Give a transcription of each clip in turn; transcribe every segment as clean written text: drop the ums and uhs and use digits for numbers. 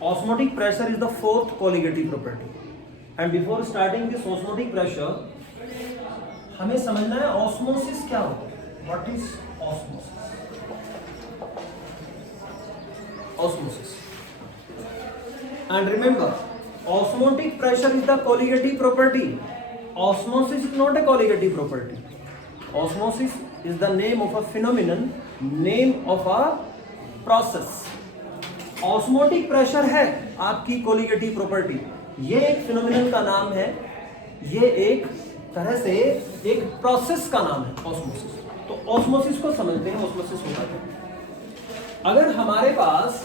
osmotic pressure is the fourth colligative property. And before starting this osmotic pressure, हमें समझना है osmosis क्या होता है. What is osmosis? Osmosis. And remember, osmotic pressure is the colligative property. Osmosis is not a colligative property. Osmosis is the name of a phenomenon, name of a process. Osmotic pressure है आपकी colligative property. ये एक phenomenon का नाम है, ये एक तरह से एक प्रोसेस का नाम है ऑस्मोसिस. तो ऑस्मोसिस को समझते हैं. ऑस्मोसिस होता है अगर हमारे पास,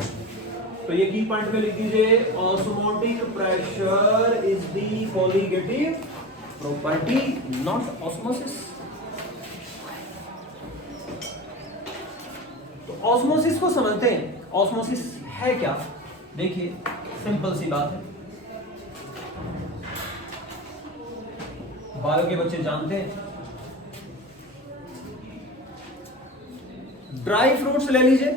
तो ये की पॉइंट में लिख दीजिए, osmotic pressure is the colligative property, not osmosis. तो ऑस्मोसिस को समझते हैं. ऑस्मोसिस है क्या? देखिए, सिंपल सी बात है. बायो के बच्चे जानते हैं. ड्राई फ्रूट्स ले लीजिए,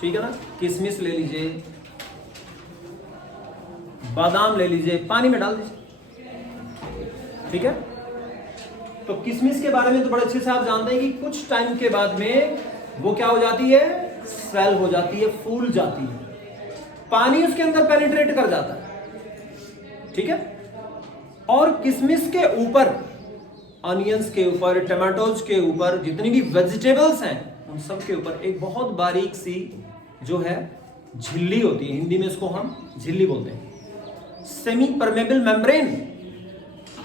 ठीक है ना, किशमिश ले लीजिए, बादाम ले लीजिए, पानी में डाल दीजिए, ठीक है. तो किशमिश के बारे में तो बड़े अच्छे से आप जानते हैं कि कुछ टाइम के बाद में वो क्या हो जाती है, स्वेल हो जाती है, फूल जाती है, पानी उसके अंदर पेनिट्रेट कर जाता है, ठीक है. और किशमिश के ऊपर, अनियंस के ऊपर, टमाटोज के ऊपर, जितनी भी वेजिटेबल्स हैं उन सब के ऊपर एक बहुत बारीक सी जो है झिल्ली होती है. हिंदी में इसको हम झिल्ली बोलते हैं. सेमी परमेबल मेम्ब्रेन,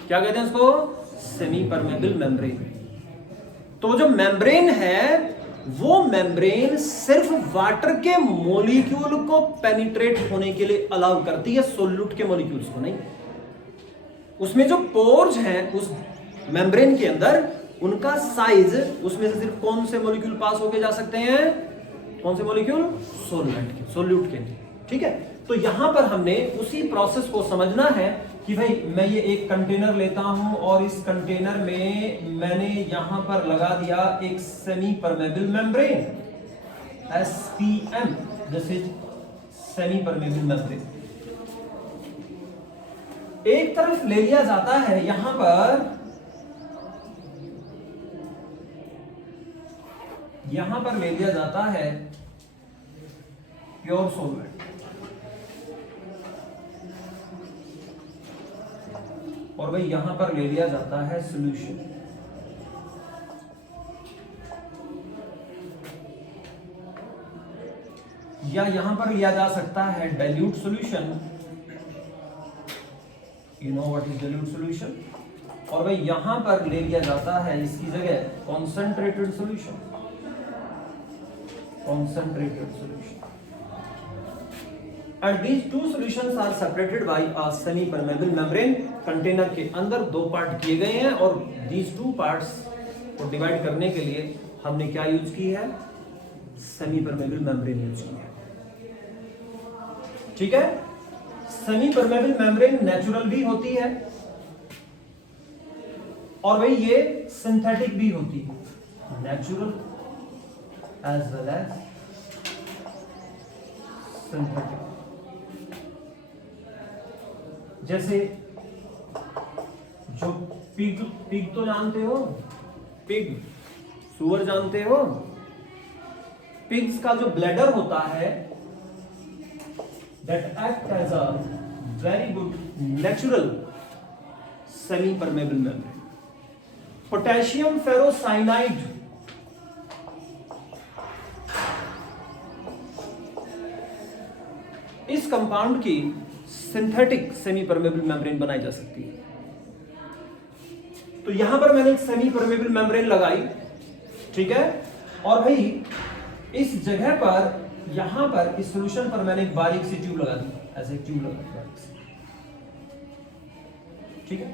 क्या कहते हैं इसको? Semi permeable membrane. तो जो मेम्ब्रेन है वो मेम्ब्रेन सिर्फ वाटर के मॉलिक्यूल को पेनिट्रेट होने के लिए अलाउ करती है, सोल्यूट के मॉलिक्यूल्स को नहीं. उसमें जो पोर्स हैं उस मेम्ब्रेन के अंदर, उनका साइज, उसमें से सिर्फ कौन से मॉलिक्यूल पास होके जा सकते हैं? कौन से मॉलिक्यूल? सोल्वेंट के, सोल्यूट के, ठीक है. तो यहां पर हमने उसी प्रोसेस को समझना है कि भाई मैं ये एक कंटेनर लेता हूं और इस कंटेनर में मैंने यहां पर लगा दिया एक semi permeable membrane, SPM, this is semi permeable membrane. एक तरफ ले लिया जाता है, यहां पर ले लिया जाता है प्योर सोल्वेंट, और भाई यहां पर ले लिया जाता है सॉल्यूशन. या यहां पर लिया जा सकता है dilute solution. You know what is dilute solution. और भाई यहां पर ले लिया जाता है इसकी जगह concentrated solution, concentrated solution. And these two solutions are separated by a semi-permeable membrane. Container के अंदर दो पार्ट किए गए हैं और these two parts को डिवाइड करने के लिए हमने क्या यूज की है? सेमी-परमेबल मेम्ब्रेन यूज की है, ठीक है. सेमी-परमेबल मेम्ब्रेन नेचुरल भी होती है और भाई ये सिंथेटिक भी होती है, natural as well as synthetic. जैसे जो पिग तो जानते हो, पिग, सुअर जानते हो. पिग्स का जो ब्लैडर होता है, that act as a very good natural semi permeable membrane. Potassium ferrocyanide, इस कंपाउंड की सिंथेटिक सेमी परमेबल मेम्ब्रेन बनाई जा सकती है. तो यहां पर मैंने एक सेमी परमेबल मेम्ब्रेन लगाई, ठीक है. और भाई इस जगह पर, यहां पर इस सॉल्यूशन पर मैंने एक बारीक सी ट्यूब लगा दी, ऐसे एक ट्यूब लगा दी, ठीक है.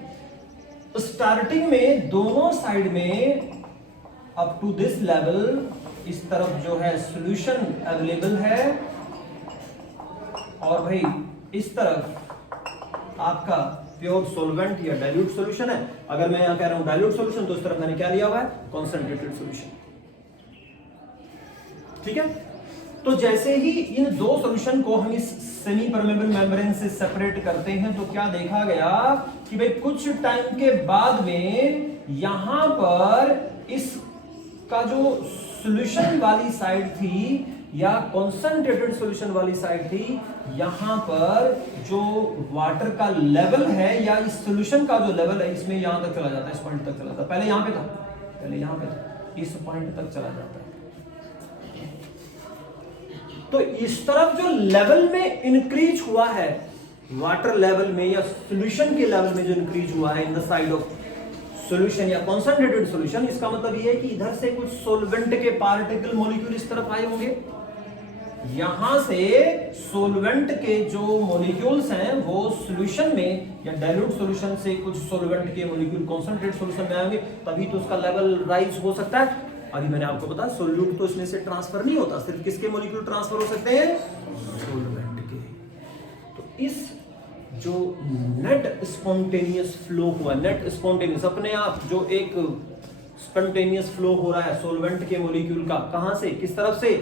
तो स्टार्टिंग में दोनों साइड में अप टू दिस लेवल इस तरफ जो है सॉल्यूशन अवेलेबल है, और भाई इस तरफ आपका प्योर सॉल्वेंट या डाइल्यूट सॉल्यूशन है. अगर मैं यहां कह रहा हूं डाइल्यूट सॉल्यूशन, तो इस तरफ मैंने क्या लिया हुआ है? कॉन्सेंट्रेटेड सॉल्यूशन, ठीक है. तो जैसे ही इन दो सॉल्यूशन को हम इस सेमी परमेबल मेम्ब्रेन से सेपरेट करते हैं तो क्या देखा गया कि भाई कुछ टाइम के बाद में यहां पर इस का जो सॉल्यूशन वाली साइड थी या कॉन्सेंट्रेटेड सॉल्यूशन वाली साइड थी, यहां पर जो वाटर का लेवल है या इस सॉल्यूशन का जो लेवल है इसमें यहां तक चला जाता है, इस पॉइंट तक चला जाता है। पहले यहां पे था, पहले यहां पे था, इस पॉइंट तक चला जाता है। तो इस तरफ जो लेवल में इंक्रीज हुआ है, वाटर लेवल में या सॉल्यूशन के लेवल में जो इंक्रीज हुआ है in the side of solution या कॉन्सेंट्रेटेड सॉल्यूशन, इसका मतलब ये है कि इधर से कुछ सॉल्वेंट के पार्टिकल मॉलिक्यूल इस तरफ आए होंगे, यहां से सॉल्वेंट के जो मॉलिक्यूल्स हैं वो सॉल्यूशन में या डाइल्यूट सॉल्यूशन से कुछ सॉल्वेंट के मॉलिक्यूल कॉन्सेंट्रेट सॉल्यूशन में आएंगे, तभी तो उसका लेवल राइज हो सकता है। अभी मैंने आपको बताया सोल्यूट तो इसमें से ट्रांसफर नहीं होता, सिर्फ किसके मॉलिक्यूल ट्रांसफर हो सकते हैं, सॉल्वेंट के। तो इस जो नेट स्पॉन्टेनियस फ्लो हुआ, नेट स्पॉन्टेनियस अपने आप जो एक स्पॉन्टेनियस फ्लो हो रहा है सॉल्वेंट के मॉलिक्यूल का, कहां से, किस तरफ से,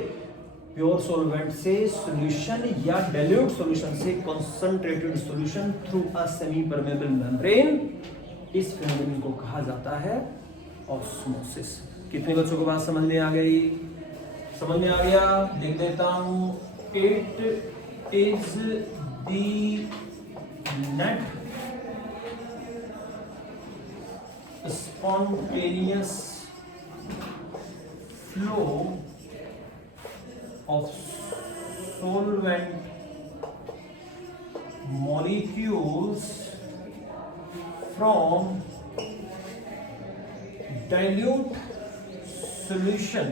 प्योर सॉल्वेंट से सॉल्यूशन या डाइल्यूट सॉल्यूशन से concentrated solution through a semi permeable membrane, इस फेनोमेनन को कहा जाता है ऑस्मोसिस। कितने बच्चों को बात समझ में आ गई? समझ में आ गया? लिख देता हूं, it is the net spontaneous flow of solvent molecules from dilute solution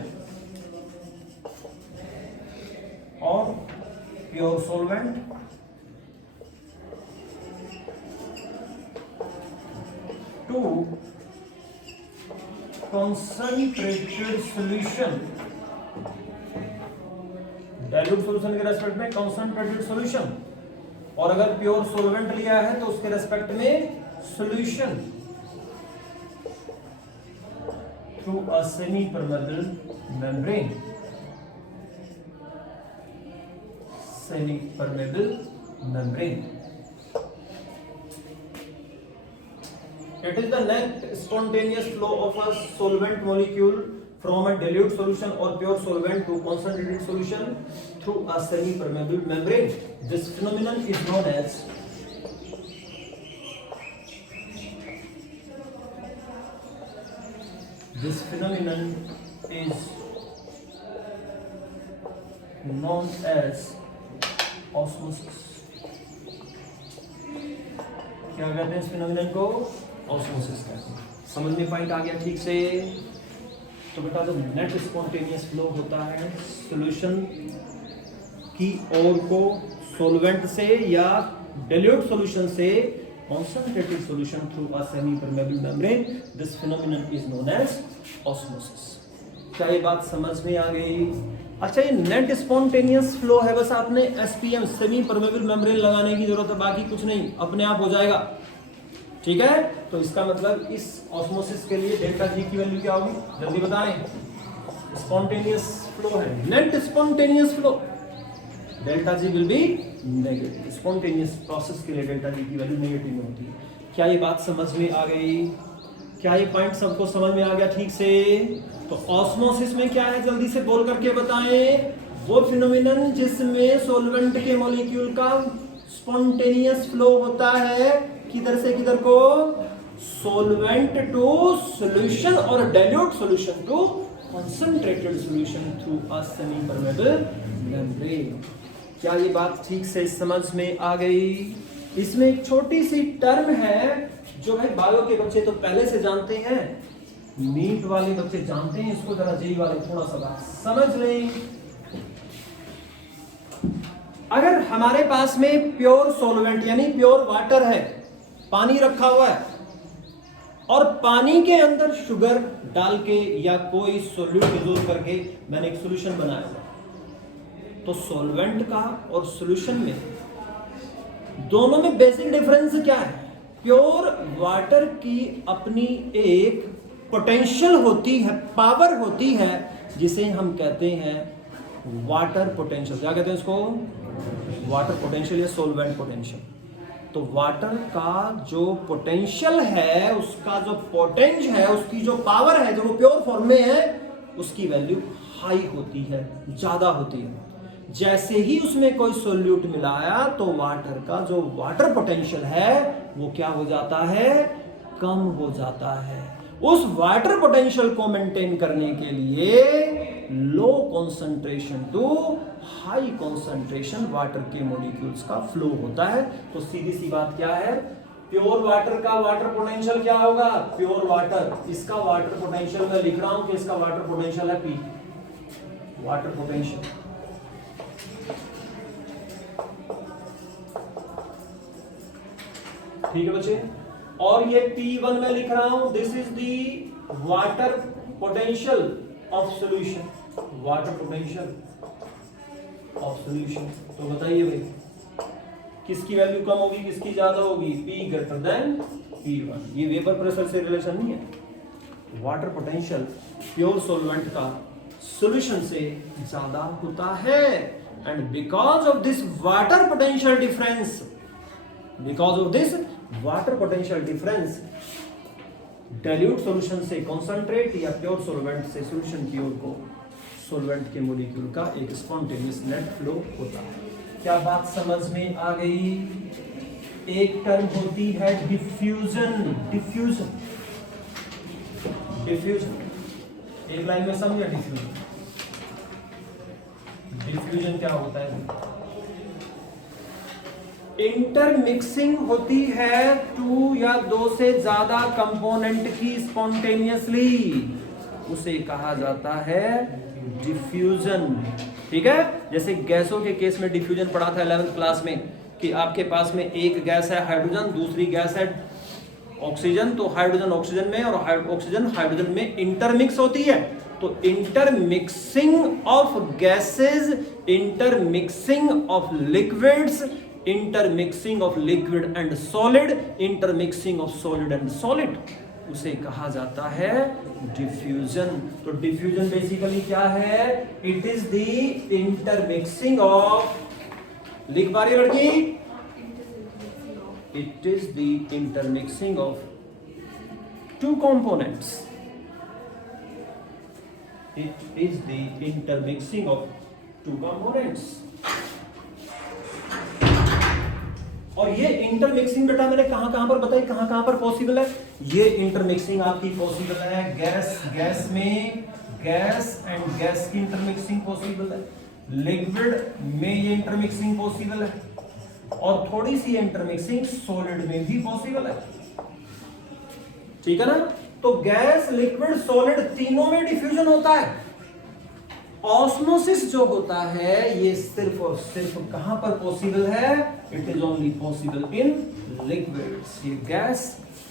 or pure solvent to concentrated solution, dilute solution के रेस्पेक्ट में कंसंट्रेटेड सॉल्यूशन, और अगर प्योर सॉल्वेंट लिया है तो उसके रेस्पेक्ट में solution through a semi permeable membrane, semi permeable membrane. It is the net spontaneous flow of a solvent molecule from a dilute solution or pure solvent to concentrated solution through a semi-permeable membrane. This phenomenon is known as osmosis. क्या कहते हैं इस phenomenon को? Osmosis कहते हैं। समझ में point आ गया ठीक से? तो बेटा जो नेट स्पॉन्टेनियस फ्लो होता है सॉल्यूशन की ओर को सॉल्वेंट से या डाइल्यूट सॉल्यूशन से concentrated solution through a semi-permeable membrane, this phenomenon is known as osmosis. क्या ये बात समझ में आ गई? अच्छा, ये नेट स्पॉन्टेनियस फ्लो है, बस आपने SPM सेमी परमेबल मेम्ब्रेन लगाने की जरूरत है, बाकी कुछ नहीं, अपने आप हो जाएगा। ठीक है, तो इसका मतलब इस ऑस्मोसिस के लिए डेल्टा जी की वैल्यू क्या होगी, जल्दी बताएं। स्पॉन्टेनियस फ्लो है, net spontaneous flow, delta G will be negative. Spontaneous process के लिए डेल्टा जी की वैल्यू नेगेटिव में होती है। क्या ये बात समझ में आ गई? क्या ये पॉइंट सबको समझ में आ गया ठीक से? तो ऑस्मोसिस में क्या है, जल्दी से बोल करके बताएं। वो फिनोमिनन जिसमें सॉल्वेंट के मॉलिक्यूल का स्पॉन्टेनियस फ्लो होता है, किधर से किधर को, सॉल्वेंट टू सॉल्यूशन और dilute solution to concentrated solution through a semi permeable membrane. क्या ये बात ठीक से समझ में आ गई? इसमें एक छोटी सी टर्म है जो भाई बायो के बच्चे तो पहले से जानते हैं, नीट वाले बच्चे जानते हैं इसको, जरा जेई वाले थोड़ा सा बात समझ लें। अगर हमारे पास में प्योर सॉल्वेंट यानी प्योर वाटर है, पानी रखा हुआ है, और पानी के अंदर शुगर डाल के या कोई सॉल्यूट डिसोल्व करके मैंने एक सॉल्यूशन बनाया, तो सॉल्वेंट का और सॉल्यूशन में दोनों में बेसिक डिफरेंस क्या है? प्योर वाटर की अपनी एक पोटेंशियल होती है, पावर होती है, जिसे हम कहते हैं वाटर पोटेंशियल, क्या कहते हैं इसको, वाटर पोटेंशियल या सोलवेंट पोटेंशियल। तो वाटर का जो पोटेंशियल है, उसका जो पोटेंज है, उसकी जो पावर है, जो वो प्योर फॉर्म में है, उसकी वैल्यू हाई होती है, ज्यादा होती है। जैसे ही उसमें कोई सोल्यूट मिलाया तो वाटर का जो वाटर पोटेंशियल है वो क्या हो जाता है, कम हो जाता है। उस वाटर पोटेंशियल को मेंटेन करने के लिए low concentration to high concentration water के मॉलिक्यूल्स का फ्लो होता है। तो सीधी सी बात क्या है, प्योर वाटर का वाटर पोटेंशियल क्या होगा, प्योर वाटर, इसका वाटर पोटेंशियल मैं लिख रहा हूं कि इसका वाटर पोटेंशियल है P, वाटर पोटेंशियल। ठीक है बच्चे, और ये P1 में लिख रहा हूं, this is the water potential of solution, water potential of solution. तो बताइए भाई किसकी वैल्यू कम होगी, किसकी ज्यादा होगी, P ग्रेटर देन P1। ये वेपर प्रेशर से रिलेशन नहीं है। वाटर पोटेंशियल प्योर सॉल्वेंट का सॉल्यूशन से ज्यादा होता है, and because of this water potential difference, because of this water potential difference, dilute solution से कॉन्सेंट्रेट या प्योर सॉल्वेंट से सॉल्यूशन की ओर को सॉल्वेंट के मॉलिक्यूल का एक स्पॉन्टेनियस नेट फ्लो होता है। क्या बात समझ में आ गई? एक टर्म होती है डिफ्यूजन, डिफ्यूजन, डिफ्यूजन, एक लाइन में समझिए डिफ्यूजन। डिफ्यूजन क्या होता है? इंटरमिक्सिंग होती है टू या दो से ज्यादा कंपोनेंट की स्पॉन्टेनियसली, उसे कहा जाता है डिफ्यूजन। ठीक है, जैसे गैसों के केस में डिफ्यूजन पढ़ा था 11th क्लास में कि आपके पास में एक गैस है हाइड्रोजन, दूसरी गैस है ऑक्सीजन, तो हाइड्रोजन ऑक्सीजन में और ऑक्सीजन हाइड्रोजन में इंटरमिक्स होती है। तो intermixing of gases, intermixing of liquids, intermixing of liquid and solid, intermixing of solid and solid, उसे कहा जाता है डिफ्यूजन। तो डिफ्यूजन बेसिकली क्या है? It is the intermixing of, लिख पा रही है लड़की? It is the intermixing of two components, it is the intermixing of two components. और ये इंटरमिक्सिंग बेटा मैंने कहां पर बताई, कहां पर पॉसिबल है? ये इंटरमिक्सिंग आपकी पॉसिबल है गैस में, गैस एंड गैस की इंटरमिक्सिंग पॉसिबल है, लिक्विड में ये इंटरमिक्सिंग पॉसिबल है, और थोड़ी सी इंटरमिक्सिंग सॉलिड में भी पॉसिबल है। ठीक है ना? तो गैस, लिक्विड, सॉलिड तीनों में डिफ्यूजन होता है। ऑस्मोसिस जो होता है ये सिर्फ और सिर्फ कहां पर पॉसिबल है? It is only possible in liquids. ये गैस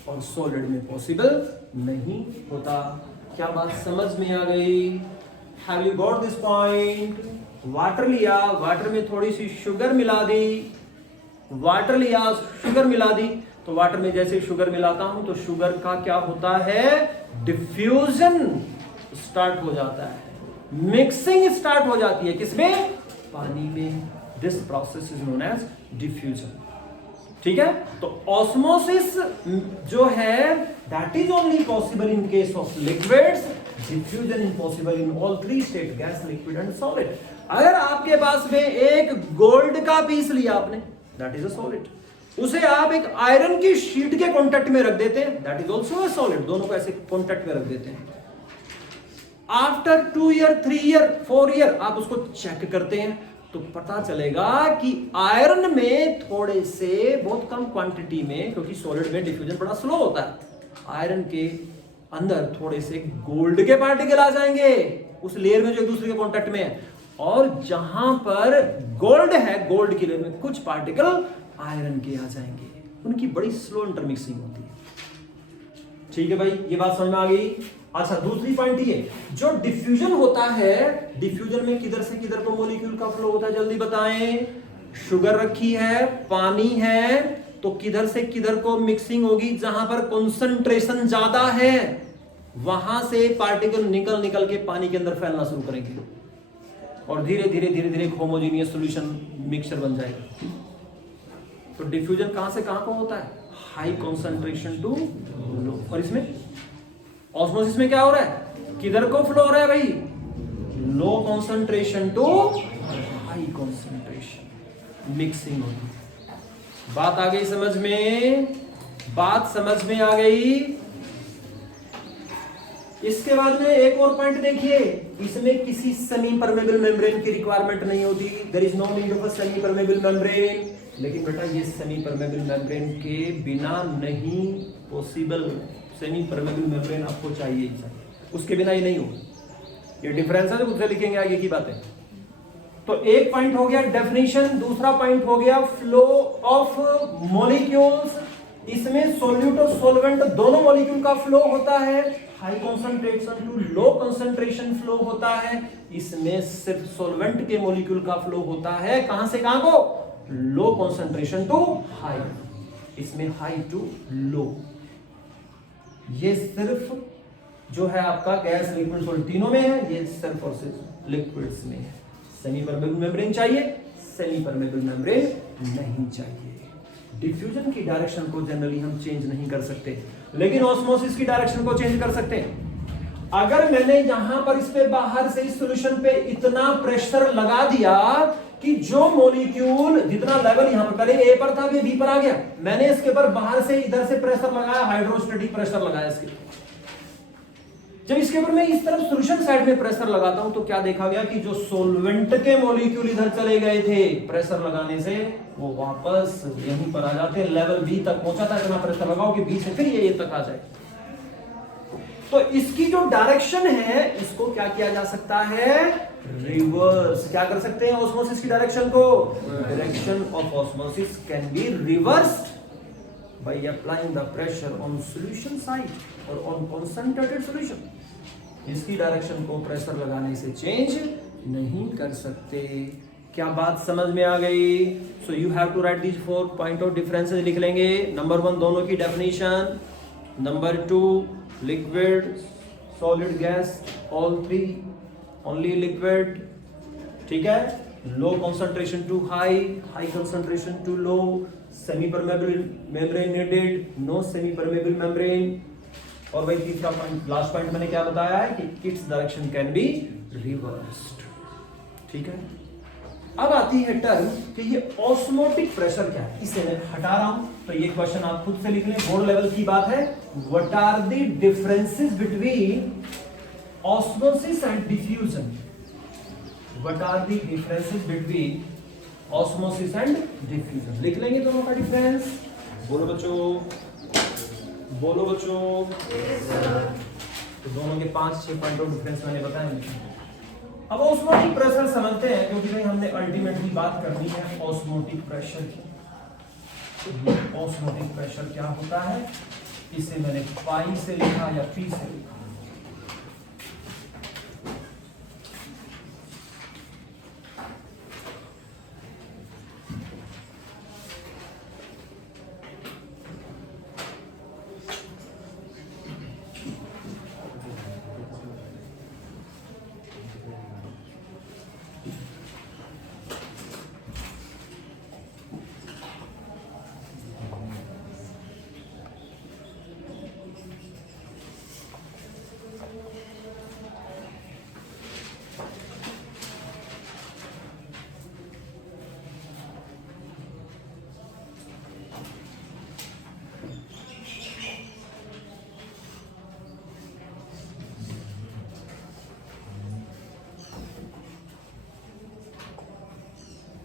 और सॉलिड में पॉसिबल नहीं होता। क्या बात समझ में आ गई? Have you got this point? Water लिया, वाटर में थोड़ी सी शुगर मिला दी, वाटर लिया, शुगर मिला दी, तो वाटर में जैसे शुगर मिलाता हूं तो शुगर का क्या होता है? डिफ्यूजन स्टार्ट हो जाता है, मिक्सिंग स्टार्ट हो जाती है, किसमें? पानी में। This process is known as diffusion. ठीक है? तो ऑस्मोसिस जो है that is only possible in case of liquids, diffusion is possible in all three state, gas, liquid and solid. अगर आपके पास में एक गोल्ड का पीस लिया आपने, दैट इज अ सॉलिड, उसे आप एक आयरन की शीट के कांटेक्ट में रख देते हैं, that is also a solid, दोनों को ऐसे कांटेक्ट में रख देते हैं। आफ्टर 2 ईयर, 3 ईयर, 4 ईयर आप उसको चेक करते हैं तो पता चलेगा कि आयरन में थोड़े से बहुत कम क्वांटिटी में, क्योंकि सॉलिड में डिफ्यूजन बड़ा स्लो होता है, आयरन के अंदर थोड़े से गोल्ड के पार्टिकल आ जाएंगे उस लेयर में जो एक दूसरे के कांटेक्ट में है, और जहां पर गोल्ड है, गोल्ड की लेयर में कुछ पार्टिकल आयरन के आ जाएंगे। उनकी बड़ी स्लो इंटरमिक्सिंग होती है। ठीक है भाई, ये बात समझ में आ गई? अच्छा, दूसरी पॉइंट ये, जो डिफ्यूजन होता है, डिफ्यूजन में किधर से किधर को मॉलिक्यूल का फ्लो होता है, जल्दी बताएं। शुगर रखी है, पानी है, तो किधर से किधर को मिक्सिंग होगी? जहां पर कंसंट्रेशन ज्यादा है वहां से पार्टिकल निकल निकल के पानी के अंदर फैलना शुरू करेंगे। और धीरे धीरे धीरे धीरे होमोजेनियस सॉल्यूशन मिक्सचर बन जाएगा। तो डिफ्यूजन कहां से कहां को होता है? हाई कॉन्सेंट्रेशन टू लो। और इसमें ऑस्मोसिस में क्या हो रहा है? किधर को फ्लो हो रहा है भाई? Low concentration to high concentration, mixing होगी। बात आ गई समझ में? बात समझ में आ गई? इसके बाद में एक और पॉइंट देखिए, इसमें किसी सेमी परमेबल मेम्ब्रेन की रिक्वायरमेंट नहीं होती। There is no need of a semi permeable membrane. लेकिन बेटा ये सेमी परमेबल मेम्ब्रेन के बिना नहीं पॉसिबल। सेमी परमेबल मेम्ब्रेन आपको चाहिए ही चाहिए, उसके बिना ये नहीं होगा। ये डिफरेंस है जो मुझसे लिखेंगे आगे की बातें। तो एक पॉइंट हो गया डेफिनेशन, दूसरा पॉइंट हो गया फ्लो ऑफ मॉलिक्यूल्स। इसमें सोल्यूट और सोलवेंट दोनों मॉलिक्यूल का फ्लो होता है। High concentration to low concentration flow होता है। इसमें सिर्फ सोलवेंट के मॉलिक्यूल का फ्लो होता है। कहां से कहां को? Low concentration to high. इसमें हाई टू लो। ये सिर्फ जो है आपका गैस, लिक्विड, सॉलिड तीनों में है। ये सिर्फ और सिर्फ लिक्विड्स में है। सेमी परमेबल मेम्ब्रेन चाहिए, सेमी परमेबल मेम्ब्रेन नहीं चाहिए। डिफ्यूजन की डायरेक्शन को जनरली हम चेंज नहीं कर सकते, लेकिन ऑस्मोसिस की डायरेक्शन को चेंज कर सकते हैं। अगर मैंने यहां पर इस पे बाहर से इस सॉल्यूशन पे इतना प्रेशर लगा दिया कि जो मॉलिक्यूल जितना लेवल यहां पर पहले ए पर था अभी बी पर आ गया, मैंने इसके ऊपर बाहर से इधर से प्रेशर लगाया, हाइड्रोस्टैटिक प्रेशर लगाया इसके। जब इसके ऊपर मैं इस तरफ सॉल्यूशन साइड में प्रेशर लगाता हूं तो क्या देखा गया कि जो सोलवेंट के मॉलिक्यूल इधर चले गए थे प्रेशर लगाने से, वो वापस यहीं पर आ जाते हैं। लेवल बी तक पहुंचा था, इतना प्रेशर लगाओ कि बी से फिर ये तक आ जाए। तो इसकी जो डायरेक्शन है इसको क्या किया जा सकता है? रिवर्स। क्या कर सकते हैं ऑस्मोसिस की डायरेक्शन को? Direction of osmosis can be reversed by applying the pressure on solution side or on concentrated solution. इसकी डायरेक्शन को प्रेशर लगाने से चेंज नहीं कर सकते। क्या बात समझ में आ गई? So you have to write these 4 point of differences लिख लेंगे। नंबर 1 दोनों की definition, number 2 liquid, solid, gas, all 3 only liquid, ठीक है। Low concentration to high, high concentration to low, semi permeable membrane needed, no semi permeable membrane. और भाई तीसरा point, last point मैंने क्या बताया है कि its direction can be reversed, ठीक है। अब आती है टर्म कि ये ऑस्मोटिक प्रेशर क्या है, इसे मैं हटा रहा हूं। तो ये क्वेश्चन आप खुद से लिख लें, बोर्ड लेवल की बात है। What are the differences between osmosis and diffusion? What are the differences between osmosis and diffusion? लिख लेंगे दोनों का डिफरेंस। बोलो बच्चों, बोलो बच्चों। तो दोनों के 5-6 पॉइंट ऑफ डिफरेंस मैंने बताया। अब ऑस्मोटिक प्रेशर समझते हैं, क्योंकि भाई हमने अल्टीमेटली बात करनी है ऑस्मोटिक प्रेशर की। ऑस्मोटिक प्रेशर क्या होता है? इसे मैंने पाई से लिखा या पी से लिखा।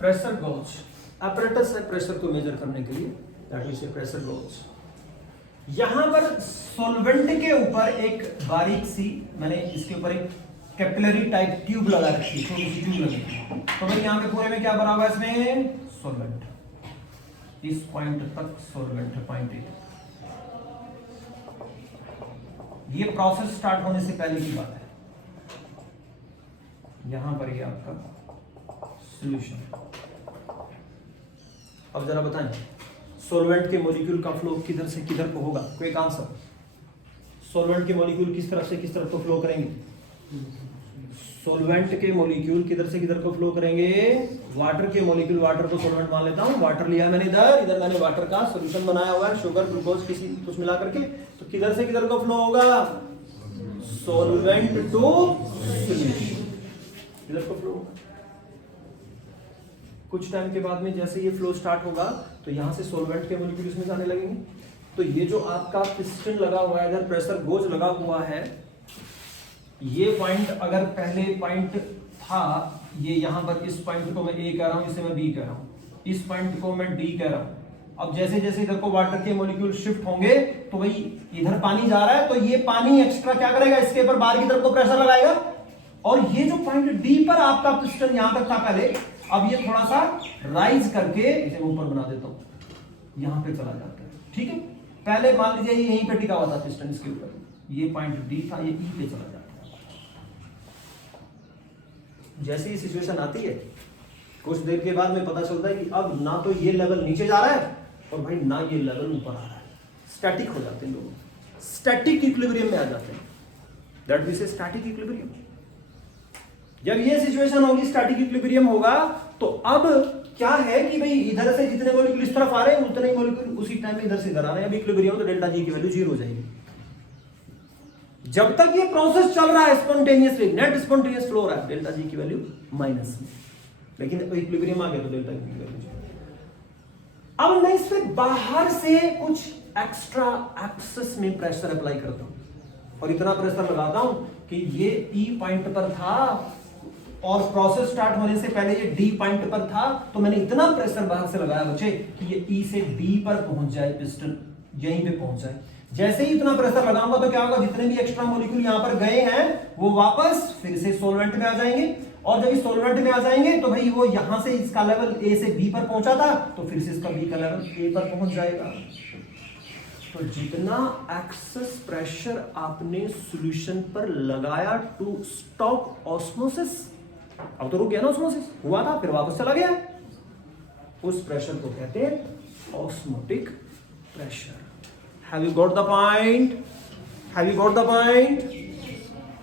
प्रेशर गॉज apparatus है प्रेशर को मेजर करने के लिए, that is a pressure gauge. यहां पर सॉल्वेंट के ऊपर एक बारीक सी, मैंने इसके ऊपर एक कैपिलरी टाइप ट्यूब लगा रखी, छोटी सी ट्यूब लगी। तो भाई यहां पे पूरे में क्या भरा हुआ है? इसमें सॉल्वेंट, इस पॉइंट तक सॉल्वेंट, पॉइंट ये प्रोसेस स्टार्ट होने से पहले की बात है। यहां पर ये आपका सॉल्यूशन। अब जरा बताएं, सॉल्वेंट के मॉलिक्यूल का फ्लो किधर से किधर को होगा? कोई आंसर? सॉल्वेंट के मॉलिक्यूल किस तरफ से किस तरफ को फ्लो करेंगे? सॉल्वेंट के मॉलिक्यूल किधर से किधर को फ्लो करेंगे, वाटर के मॉलिक्यूल, वाटर को सॉल्वेंट मान लेता हूं, वाटर लिया मैंने इधर मैंने वाटर का सॉल्यूशन बनाया हुआ है, शुगर ग्लूकोज किसी कुछ मिला करके, तो किधर से किधर को फ्लो होगा, सॉल्वेंट टू सॉल्यूशन, किधर को फ्लो होगा। कुछ टाइम के बाद में जैसे ये फ्लो स्टार्ट होगा तो यहां से सॉल्वेंट के मॉलिक्यूल इसमें जाने लगेंगे। तो ये जो आपका पिस्टन लगा हुआ है, इधर प्रेशर गोज लगा हुआ है, ये पॉइंट अगर पहले पॉइंट था, ये यहां पर इस पॉइंट को मैं ए कह रहा हूं, इसे मैं बी कह रहा हूं, इस पॉइंट को मैं डी कह रहा हूं। अब जैसे जैसे इधर को वाटर के मॉलिक्यूल शिफ्ट होंगे तो भाई इधर पानी जा रहा है, तो ये पानी एक्स्ट्रा क्या करेगा, इसके ऊपर बाहर की तरफ को प्रेशर लगाएगा, और ये जो पॉइंट डी पर आपका पिस्टन यहां तक था पहले, अब ये थोड़ा सा राइज करके, इसे ऊपर बना देता हूं, यहां पे चला जाता है। ठीक है, पहले मान लीजिए ये यहीं पे टिका हुआ था पिस्टन, इसके ऊपर ये पॉइंट डी था, ये ई पे चला जाता है। जैसे ही सिचुएशन आती है कुछ देर के बाद में पता चलता है कि अब ना तो ये लेवल नीचे जा रहा है और भाई ना ये लेवल ऊपर आ रहा है, स्टैटिक हो जाते हैं लोग, स्टैटिक इक्विलिब्रियम में आ जाते हैं, दैट मींस स्टैटिक इक्विलिब्रियम। जब ये सिचुएशन होगी, स्टैटिक इक्विलिब्रियम होगा, तो अब क्या है कि भाई इधर से जितने मॉलिक्यूल इस तरफ आ रहे हैं उतने ही मॉलिक्यूल उसी टाइम में इधर से इधर आ रहे हैं। अब इक्विलिब्रियम तो डेल्टा जी की वैल्यू 0 हो जाएगी। जब तक ये प्रोसेस चल रहा है स्पॉन्टेनियसली, नेट स्पॉन्टेनियस फ्लो हो रहा है, डेल्टा जी की वैल्यू माइनस में, लेकिन इक्विलिब्रियम आ गया तो डेल्टा जी की वैल्यू। अब मैं इस पे बाहर से कुछ एक्स्ट्रा एक्सेस में प्रेशर अप्लाई करता हूं और इतना प्रेशर लगाता हूं कि ये ई पॉइंट पर था और प्रोसेस स्टार्ट होने से पहले ये डी पॉइंट पर था, तो मैंने इतना प्रेशर बाहर से लगाया बच्चे कि ये ई से डी पर पहुंच जाए, पिस्टन यहीं पे पहुंच जाए। जैसे ही इतना प्रेशर लगाऊंगा तो क्या होगा, जितने भी एक्स्ट्रा मॉलिक्यूल यहां पर गए हैं वो वापस फिर से सॉल्वेंट में आ जाएंगे, और जब इस सॉल्वेंट में आ जाएंगे तो भाई वो यहां से इसका लेवल ए से बी पर पहुंचा था, तो फिर से इसका बी का लेवल ए पर पहुंच जाएगा। तो जितना एक्सेस प्रेशर आपने सॉल्यूशन पर लगाया टू स्टॉप ऑस्मोसिस, अब तो रुक गया ना, ऑस्मोसिस हुआ था फिर वापस चला गया, उस प्रेशर को कहते हैं osmotic pressure. Have you got the point? Have you got the point?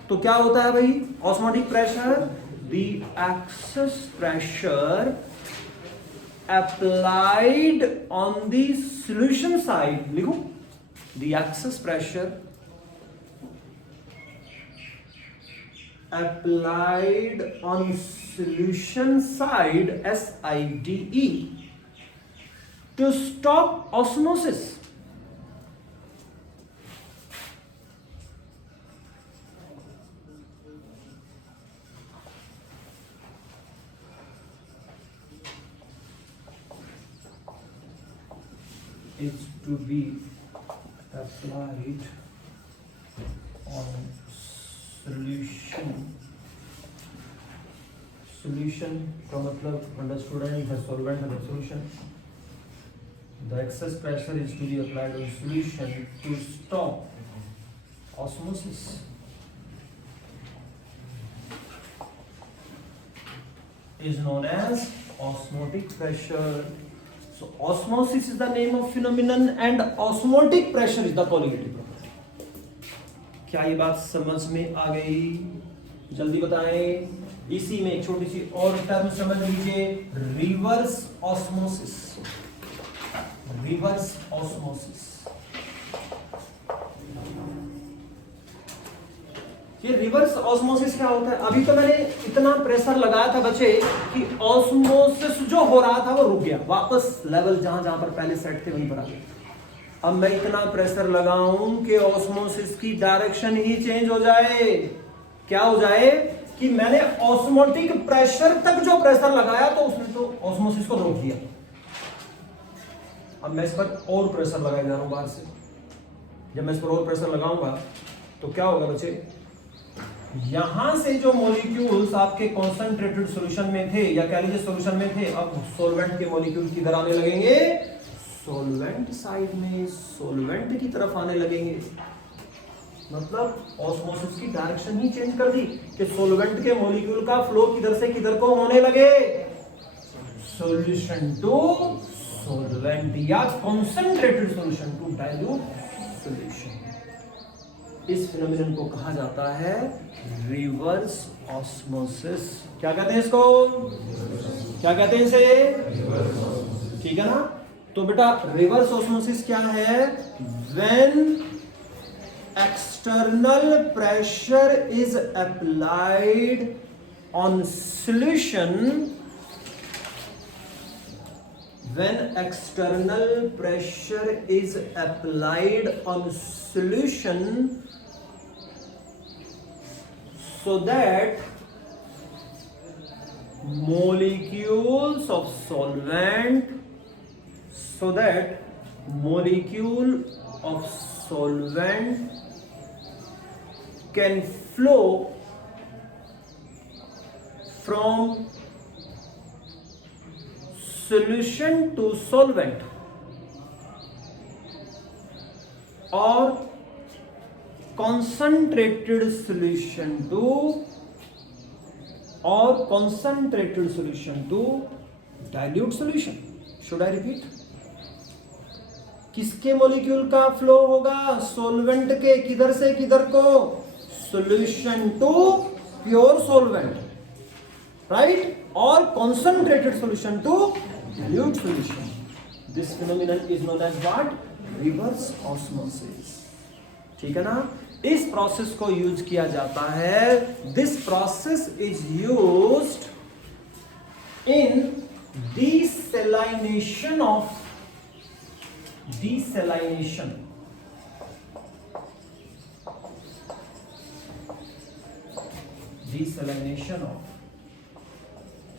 तो क्या होता है भाई osmotic pressure? The excess pressure applied on the solution side, लिखो, the excess pressure applied on solution side, SIDE, to stop osmosis. Is to be applied on solution का मतलब understood है, the solvent and the solution. The excess pressure is to be applied on solution to stop osmosis. Is known as osmotic pressure. So osmosis is the name of phenomenon and osmotic pressure is the colligative property. क्या ये बात समझ में आ गई? जल्दी बताएं। इसी में एक छोटी सी और टर्म समझ लीजिए, रिवर्स ऑस्मोसिस। रिवर्स ऑस्मोसिस, ये रिवर्स ऑस्मोसिस क्या होता है? अभी तो मैंने इतना प्रेशर लगाया था बच्चे कि ऑस्मोसिस जो हो रहा था वो रुक गया, वापस लेवल जहां जहां पर पहले सेट थे वहीं पर आ गया। अब मैं इतना प्रेशर लगाऊं कि ऑस्मोसिस की डायरेक्शन ही चेंज हो जाए। क्या हो जाए कि मैंने ऑस्मोटिक प्रेशर तक जो प्रेशर लगाया तो उसने तो ऑस्मोसिस को रोक दिया। अब मैं इस पर और प्रेशर लगाया जा रहा हूं बाहर से। जब मैं इस पर और प्रेशर लगाऊंगा तो क्या होगा बच्चे, यहां से जो मॉलिक्यूल्स आपके कॉन्सेंट्रेटेड सॉल्यूशन में थे या कह लीजिए सॉल्यूशन में थे, अब सॉल्वेंट के मॉलिक्यूल किधर आने लगेंगे? सॉल्वेंट साइड में, सॉल्वेंट की तरफ आने लगेंगे। मतलब ऑस्मोसिस की डायरेक्शन ही चेंज कर दी कि सॉल्वेंट के मॉलिक्यूल का फ्लो किधर से किधर को होने लगे, सॉल्यूशन टू सॉल्वेंट या concentrated solution to dilute solution. इस फिनोमिनन को कहा जाता है रिवर्स ऑस्मोसिस। क्या कहते हैं इसको? क्या कहते हैं इसे? ठीक है ना? तो बेटा रिवर्स ऑस्मोसिस क्या है? When external pressure is applied on solution, when external pressure is applied on solution so that molecules of solvent can flow from solution to solvent or concentrated solution to dilute solution. Should I repeat? किसके molecule का flow होगा? Solvent के। किधर से किधर को? Solution to pure solvent, right? और concentrated solution to dilute solution. This phenomenon is known as what? Reverse osmosis. ठीक है ना? इस प्रोसेस को यूज किया जाता है। This process is used in desalination of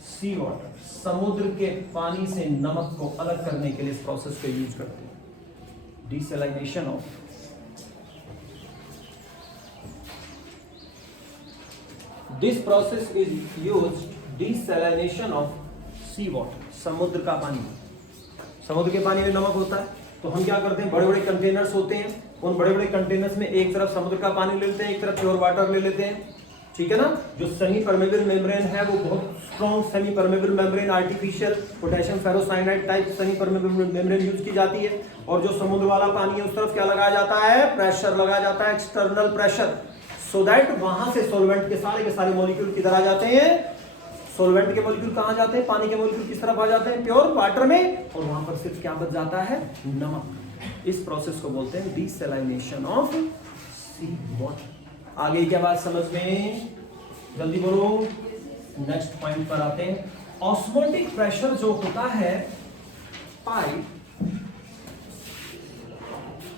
sea water. समुद्र के पानी से नमक को अलग करने के लिए इस प्रोसेस को यूज करते हैं। Desalination of this process is used desalination of sea water. समुद्र का पानी, समुद्र के पानी में नमक होता है, तो हम क्या करते हैं? बड़े बड़े कंटेनर्स होते हैं, उन बड़े बड़े कंटेनर्स में एक तरफ समुद्र का पानी ले लेते हैं, एक तरफ प्योर वाटर ले लेते हैं। ठीक है ना? जो सेमी परमेबल मेम्ब्रेन है वो बहुत strong semi permeable membrane, artificial potassium ferrocyanide type semi permeable membrane use की जाती है। और जो समुद्र वाला पानी है उस तरफ क्या लगाया जाता है? प्रेशर लगाया जाता है, एक्सटर्नल प्रेशर, सो दैट वहां से सॉल्वेंट के सारे मॉलिक्यूल किधर आ जाते हैं? सॉल्वेंट के मॉलिक्यूल कहां जाते हैं? पानी के मॉलिक्यूल किस तरफ आ जाते हैं? प्योर वाटर में। और वहां पर सिर्फ क्या बच जाता है? नमक। इस प्रोसेस को बोलते हैं डिसैलिनेशन ऑफ सी वाटर। आगे क्या बात समझ में? जल्दी बोलो, नेक्स्ट पॉइंट पर आते हैं। ऑस्मोटिक प्रेशर जो होता है pipe,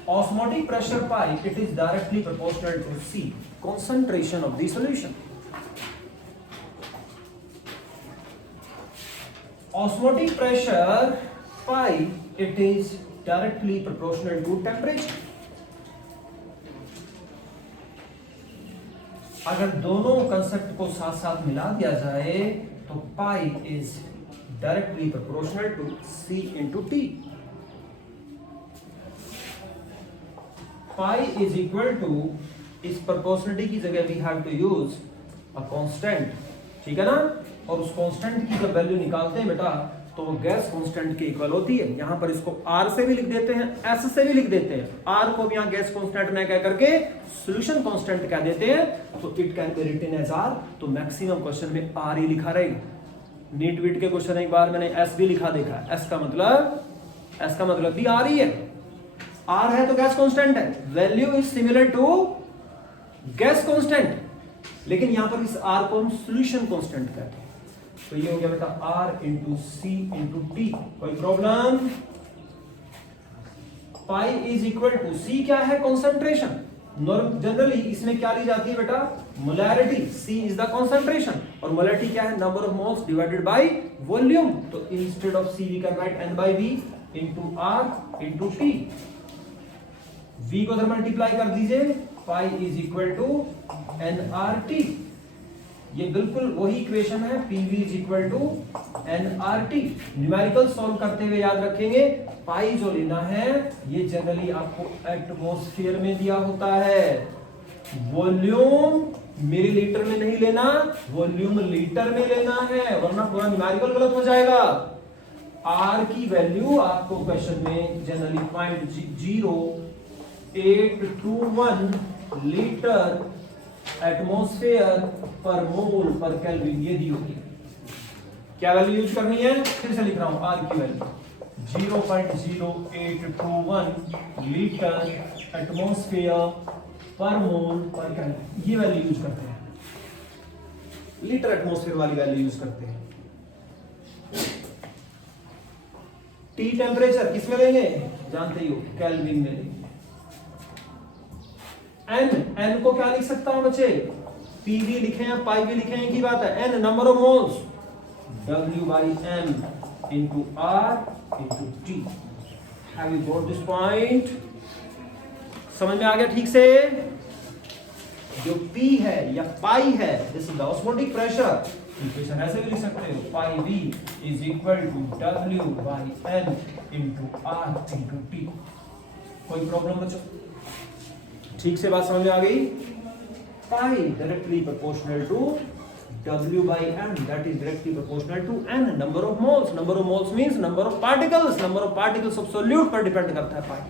osmotic pressure pi, it is directly proportional to C, concentration of the solution. Osmotic pressure pi, it is directly proportional to temperature. अगर दोनों कंसेप्ट को साथ साथ मिला दिया जाए तो pi is directly proportional to C into T. Pi is equal to, इस प्रोपोर्शनलिटी की जगह we have to use a constant, ठीक है ना? और उस कांस्टेंट की जब वैल्यू निकालते हैं बेटा तो वो गैस कांस्टेंट के इक्वल होती है। यहां पर इसको R से भी लिख देते हैं, S से भी लिख देते हैं। R को भी यहां गैस कांस्टेंट न कह करके सॉल्यूशन कांस्टेंट कह देते हैं, तो it can be written as R। तो मैक्सिमम क्वेश्चन में R ही लिखा रहेगा। नीट वीट के क्वेश्चन एक बार मैंने S भी लिखा देखा, S का मतलब भी R ही है। R है तो गैस कांस्टेंट है, value is similar to gas constant, लेकिन यहां पर इस R को हम सॉल्यूशन कांस्टेंट कहते हैं। तो ये हो गया बेटा R into C into T. कोई problem? Pi is equal to, C क्या है? कंसंट्रेशन। जनरली इसमें क्या ली जाती है बेटा? Molarity. C is the concentration और मोलैरिटी क्या है? Number of moles divided by volume. तो instead of C we can write N by V into R into T। V को अगर मल्टीप्लाई कर दीजिए, pi is equal to nRT। ये बिल्कुल वही इक्वेशन है, PV is equal to nRT। Numerical solve करते हुए याद रखेंगे, पाई जो लेना है ये जनरली आपको एटमॉस्फेयर में दिया होता है। वॉल्यूम मिलीलीटर में नहीं लेना, वॉल्यूम लीटर में लेना है, वरना पूरा न्यूमेरिकल गलत हो जाएगा। R की वैल्यू आपको क्वेश्चन में जनरली 0.0821 लीटर एटमॉस्फेयर पर मोल पर केल्विन, ये दी होगी। क्या वैल्यू यूज करनी है, फिर से लिख रहा हूं, आर की वैल्यू 0.0821 लीटर एटमॉस्फेयर पर मोल पर केल्विन, ये वैल्यू यूज करते हैं, लीटर एटमॉस्फेयर वाली वैल्यू यूज करते हैं। टी टेम्परेचर किस में लेंगे, जानते ही हो, केल्विन में लेंगे। एन को क्या लिख सकता हूं बच्चे, पीवी लिखे हैं पाई भी लिखे हैं, एक ही बात है। N number of moles, W/m into R into T। Have you got this point? समझ में आ गया ठीक से? जो P है या पाई है, this is the osmotic pressure. Equation ऐसे भी लिख सकते हो, पाई V is equal to W/m into R into T। कोई प्रॉब्लम बच्चों? ठीक से बात समझ में आ गई? Pi directly proportional to W/m, that is directly proportional to n, number of moles। number of moles means number of particles, number of particles of solute पर डिपेंड करता है पाई,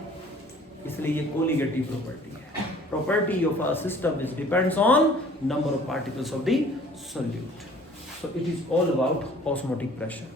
इसलिए ये कोलिगेटिव प्रॉपर्टी है। property of a system is depends on number of particles of the solute, so it is all about osmotic pressure।